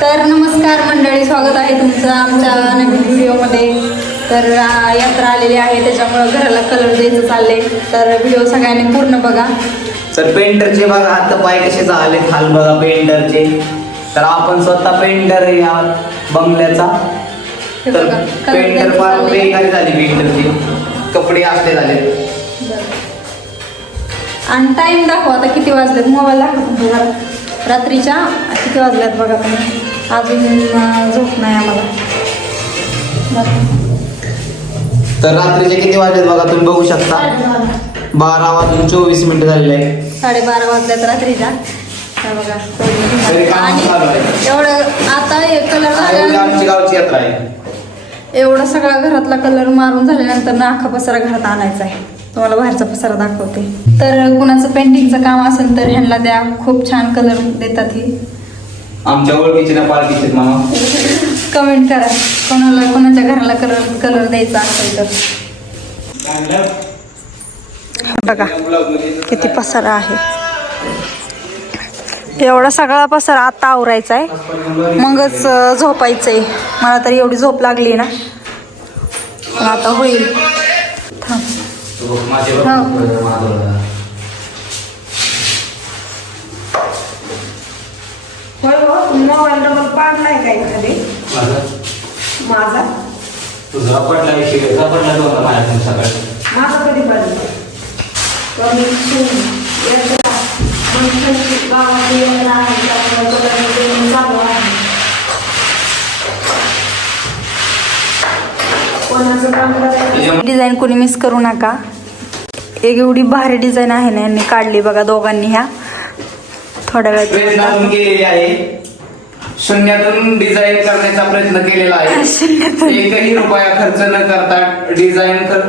तर नमस्कार मंडळी, स्वागत आहे तुमचं आमच्या नवीन व्हिडिओमध्ये. तर यात्रा आलेली आहे, त्याच्यामुळं घराला कलर द्यायचं चालले. तर व्हिडिओ सगळ्यांनी पूर्ण बघा. तर पेंटरचे बघा हात पाय कसे झाले खाल बघा पेंटरचे. तर आपण स्वतः पेंटर या बंगल्याचा. हे तर बघा, color पेंटर द्यायचं फार चाललंय. बेकारी झाली पेंटरची. कपडे असले झाले. आणि टाइम दाखवा आता किती वाजलेत. मोबाईल दाखवा तुम्हाला रात्रीच्या किती वाजल्यात बघा तुम्ही. अजून झोप नाही आम्हाला. तर रात्रीचे किती वाजलेत बघा तुम्ही बघू शकता. 12:24 झालेले आहे. 12:30 वाजल्यात रात्रीच्या. हे बघा तरी काम आणि चालू आहे. एवढं आता कलर आणि आमची गावची यात्रा आहे. एवढा सगळा घरातला कलर मारून झाल्यानंतर ना अख्खा पसारा घरात आणायचा आहे. तुम्हाला बाहेरचा पसारा दाखवते. तर कुणाचं पेंटिंगचं काम असेल तर ह्यांना द्या, खूप छान कलर देतात. ही आमच्या ओळखीचे ना पालखीचे मामा. कमेंट करा कोणाच्या घराला कलर द्यायचा असेल तर. बघा किती पसारा आहे. एवढा सगळा पसारा आता आवरायचा आहे, मगच झोपायचंय. मला तरी एवढी झोप लागली ना, पण आता होईल. थांब. मोबाईल डबल पाडलाय का एखादी माझा? तुझा पडला विषय पडला होता माझ्या सकाळी. माझा कधी पाडला? डिझाईन कोणी मिस करू नका. एक एवढी भारी डिझाईन आहे ना, यांनी काढली बघा दोघांनी. ह्या थोड्या वेळातून केलेली आहे. शून्यातून डिझाईन करण्याचा प्रयत्न केलेला आहे. एकही रुपया खर्च न करता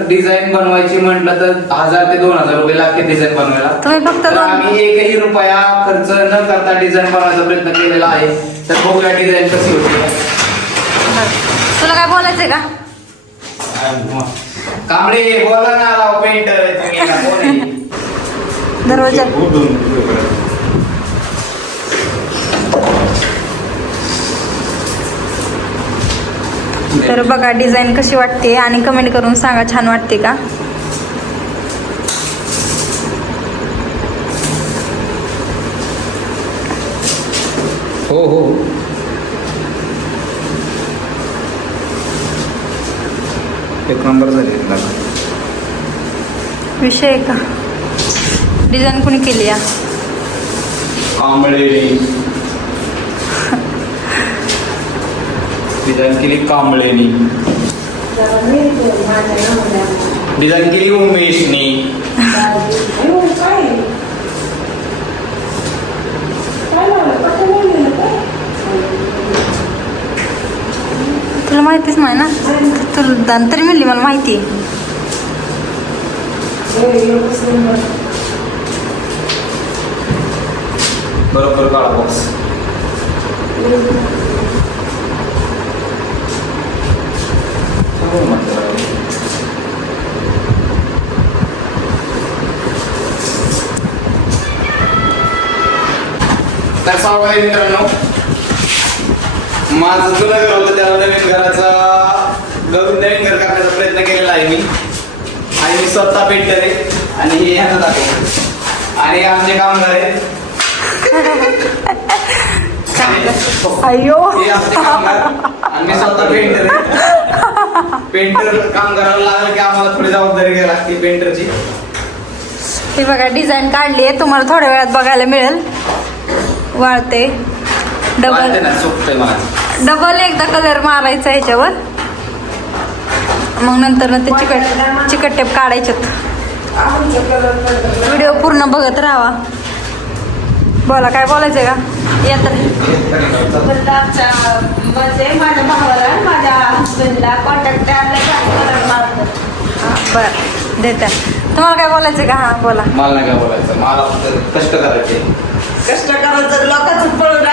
डिझाईन बनवायची म्हटलं तर 1000 ते 2000 रुपये लागते डिझाईन बनवायला. तुम्ही फक्त आम्ही एकही रुपया खर्च न करता डिझाईन बनवायचा प्रयत्न केलेला आहे. तर बघूया डिझाईन कशी होती. तुला काय बोलायचंय का? कांबळे बोला ना, राव पेंटर दरवाजा तर बघा डिझाईन कशी वाटते आणि कमेंट करून सांगा छान वाटते का. हो हो एक नंबर झाले. विषय आहे का? डिझाईन कोणी केली या? कांबळे डिझाईन केली कांबळेनी. डिझाईन केली उमेशनी. तुला माहितीच नाही ना. तुला तरी म्हणली मला माहिती. बरोबर काळा बॉक्स. तर सावकाश मित्रांनो, माझं जुनं घर होतं त्याला नवीन घर करण्याचा प्रयत्न केलेला आहे मी. आणि मी स्वतः पेंटर आहे. आणि हे ह्यांना दाखव. आणि आमचे कामगार आहेत. अयो हे आमचे कामगार. आणि मी स्वतः पेंटर आहे. पेंटर काम करायला लागलं की आम्हाला थोडी जबाबदारी घ्यावी लागते पेंटरची. हे बघा डिझाईन काढली आहे, तुम्हाला थोड्या वेळात बघायला मिळेल. वाळते डबल एकदा कलर मारायचा ह्याच्यावर, मग नंतर ते चिकट टेप काढायच्यात. व्हिडिओ पूर्ण बघत राहावा. बोला काय बोलायचंय का? येत म्हणजे माझ्या भावाला माझ्या हस्बंडला कॉन्टॅक्ट बरं देत्या. तुम्हाला काय बोलायचं का? हा बोला. मला नाही काय बोलायचं, मला फक्त कष्ट करायचे. कष्ट करायचं लोकांचं पळून